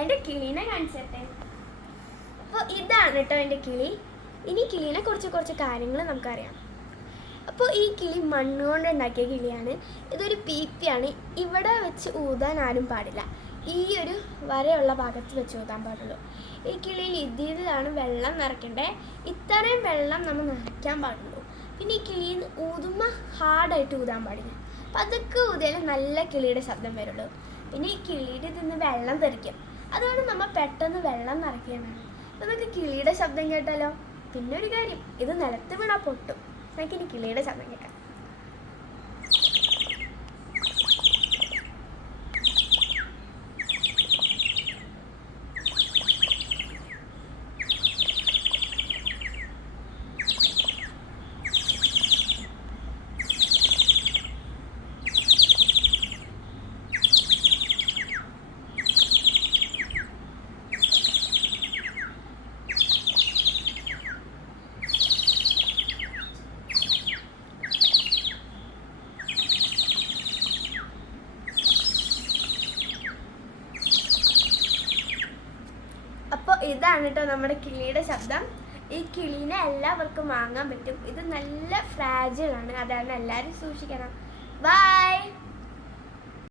എൻ്റെ കിളീനെ കാണിച്ചട്ടെ. അപ്പോൾ ഇതാണ് കേട്ടോ എൻ്റെ കിളി. ഇനി കിളീനെ കുറച്ച് കാര്യങ്ങൾ നമുക്കറിയാം. അപ്പോൾ ഈ കിളി മണ്ണുകൊണ്ട് ഉണ്ടാക്കിയ കിളിയാണ്. ഇതൊരു പീപ്പിയാണ്. ഇവിടെ വെച്ച് ഊതാൻ ആരും പാടില്ല. ഈ ഒരു വരയുള്ള ഭാഗത്ത് വെച്ച് ഊതാൻ പാടുള്ളൂ. ഈ കിളിയിൽ ഇതിലാണ് വെള്ളം നിറയ്ക്കേണ്ടത്. ഇത്രയും വെള്ളം നമ്മൾ നിറയ്ക്കാൻ പാടുള്ളൂ. പിന്നെ ഈ കിളിയിൽ ഊതുമ്പോൾ ഹാർഡായിട്ട് ഊതാൻ പാടില്ല. അപ്പം അതൊക്കെ ഊതിയാലും നല്ല കിളിയുടെ ശബ്ദം വരുള്ളൂ. പിന്നെ ഈ കിളിയുടെ ഇതിന്ന് വെള്ളം തെറിക്കും. അതുകൊണ്ട് നമ്മൾ പെട്ടെന്ന് വെള്ളം നിറയ്ക്കുകയും വേണം. അപ്പോൾ നമുക്ക് കിളിയുടെ ശബ്ദം കേട്ടാലോ? പിന്നെ ഒരു കാര്യം, ഇത് നിലത്ത് വീണാൽ പൊട്ടും. നമുക്കിനി കിളിയുടെ ശബ്ദം കേൾക്കാം. അപ്പോൾ ഇതാണ് കേട്ടോ നമ്മുടെ കിളിയുടെ ശബ്ദം. ഈ കിളീനെ എല്ലാവർക്കും വാങ്ങാൻ പറ്റും. ഇത് നല്ല ഫ്രാജിലാണ്. അതാണ് എല്ലാവരും സൂക്ഷിക്കണം. ബൈ.